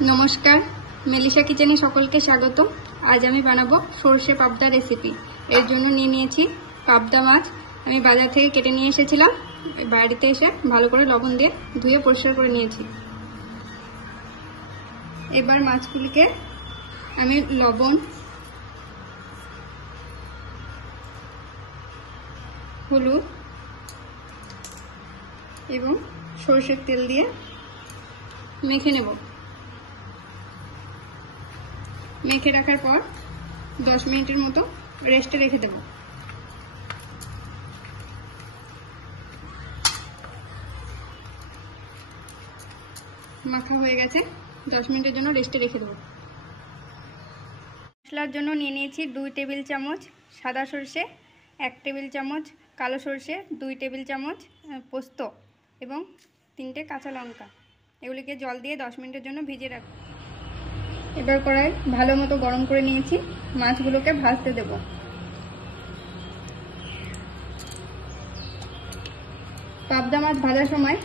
नमस्कार मेलिशा किचेने सकलके स्वागत। आज आमी बानाबो सर्षे पाबदा रेसिपि। एर जोन्नो निये नियेछि पाबदा माछ। आमी बाजार थेके केटे निये एसेछिलाम, बाड़ीते एसे भालो करे लबण दिये धुये परिष्कार करे नियेछि। एबार माछगुलिके आमी लबण हलुद एवं सर्षेर तेल दिये मेखे नेब। मेखे रखार पर 10 मिनिटेर मतो रेस्टे रेखे देब। माखा हो गेছে, 10 मिनिटेर जन्य रेस्टे रेखे देब। मशलार जन्य निये निয়েছি 2 टेबिल चामच सादा सर्षे, 1 टेबिल चामच कालो सर्षे, 2 टेबिल चामच पोस्त एवं 3টে কাঁচা লঙ্কা। এগুলিকে জল দিয়ে 10 মিনিটের জন্য ভিজিয়ে রাখব। এবার কড়াই ভালো মতো গরম করে নিয়েছি, মাছগুলোকে ভাজতে দেব। পাবদা মাছ ভাজার সময়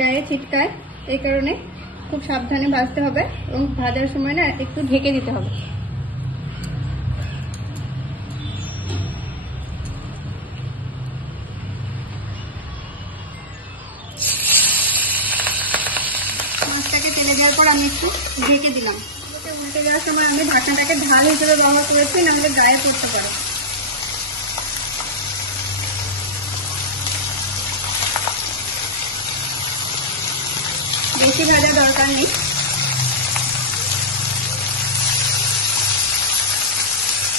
গায়ে ছিটকায়, এই কারণে খুব সাবধানে ভাজতে হবে এবং ভাজার সময় না একটু ঢেকে দিতে হবে। মাছটাকে তেলে দেওয়ার পর আমি একটু ঢেকে দিলাম। উল্টে দেওয়ার সময় আমি ঢাকনাটাকে ঢাল হিসেবে ব্যবহার করেছি, নাহলে গায়ে পড়তে পারে। বেশি ভাজা দরকার নেই।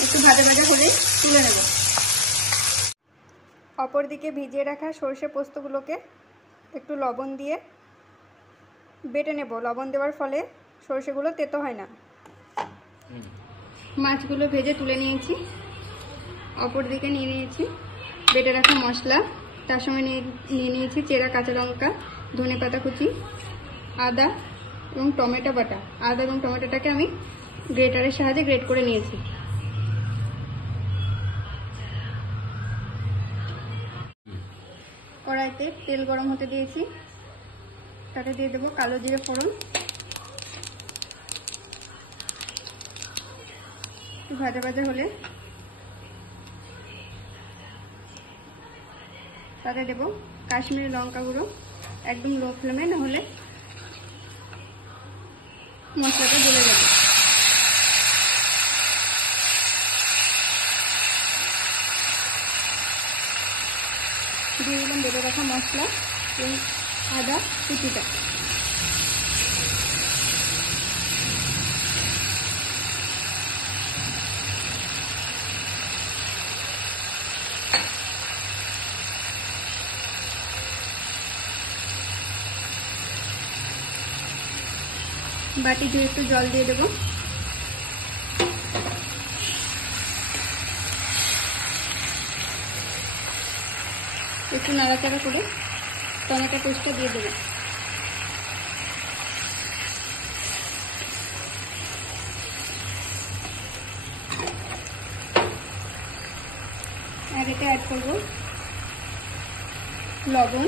একটু ভাজা ভাজা হলে তুলে নেব। অপরদিকে ভিজিয়ে রাখা সরষে পোস্তগুলোকে একটু লবণ দিয়ে বেটে নেব। লবণ দেওয়ার ফলে সরষেগুলো তেতো হয় না। মাছগুলো ভেজে তুলে নিয়েছি। অপরদিকে নিয়ে নিয়েছি বেটে রাখা মশলা, তার সঙ্গে নিয়ে নিয়েছি চেরা কাঁচা লঙ্কা, ধনেপাতা কুচি, আদা এবং টমেটো বাটা। আদা এবং টমেটোটাকে আমি গ্রেটারের সাহায্যে গ্রেট করে নিয়েছি। কড়াইতে তেল গরম হতে দিয়েছি, তাতে দিয়ে দেবো কালো জিরে ফোড়ন। একটু ভাজা ভাজা হলে তাতে দেবো কাশ্মীরি লঙ্কা গুঁড়ো, একদম লো ফ্লেমে, না হলে মশলাটা জ্বলে যাবে। দিয়ে দিলাম বেটে রাখা মশলা এবং আদা কুচিটা। বাটি দিয়ে একটু জল দিয়ে দেবো। একটু নাড়াচাড়া করে টমেটো পেস্টটা দিয়ে দেবো। আর এটা অ্যাড করব লবণ,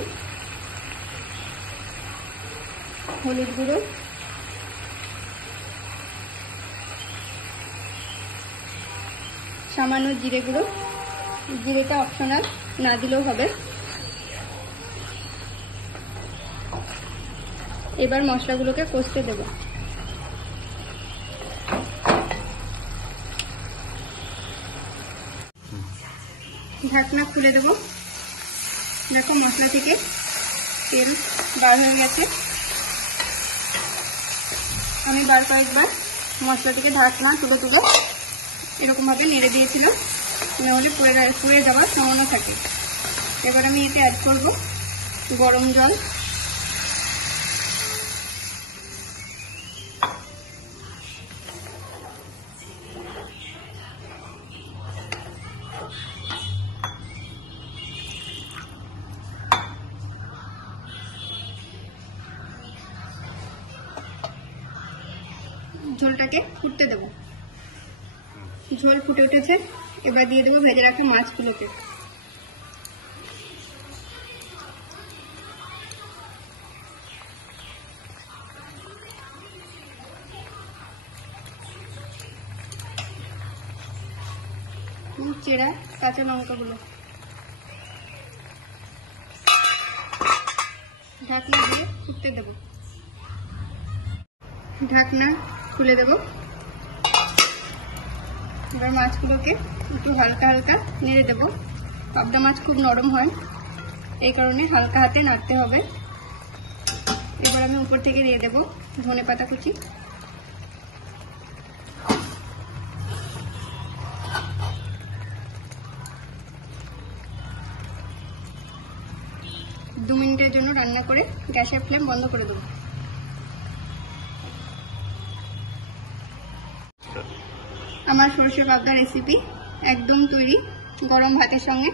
হলুদ গুঁড়ো, সামান্য জিরে গুঁড়ো। জিরেটা অপশনাল, না দিলেও হবে। এবার মশলাগুলোকে কষতে দেব। ঢাকনা খুলে দেব। দেখো মশলা থেকে তেল বার হয়ে গেছে। আমি বার কয়েকবার মশলা থেকে ঢাকনা তুলে তুলে এরকম ভাবে নেড়ে দিয়েছিল, নাহলে পুড়ে যাওয়ার সম্ভাবনা থাকে। এবার আমি এতে অ্যাড করব গরম জল। ঝোলটাকে ফুটতে দেব। ঝোল ফুটে উঠেছে, এবার দিয়ে দেবো ভেজে রাখা মাছগুলোকে। চেরা কাঁচা লঙ্কাগুলো ঢাকনা দিয়ে ফুটতে দেব। ঢাকনা খুলে দেব। এবার মাছগুলোকে একটু হালকা হালকা নেড়ে দেব। পাবদা মাছ খুব নরম হয়, এই কারণে হালকা হাতে নাড়তে হবে। এবার আমি উপর থেকে দিয়ে দেব ধনেপাতা কুচি। দু মিনিটের জন্য রান্না করে গ্যাসের ফ্লেম বন্ধ করে দেব। আমার সরষে পাবদা রেসিপি একদম তৈরি। গরম ভাতের সঙ্গে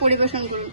পরিবেশন করুন।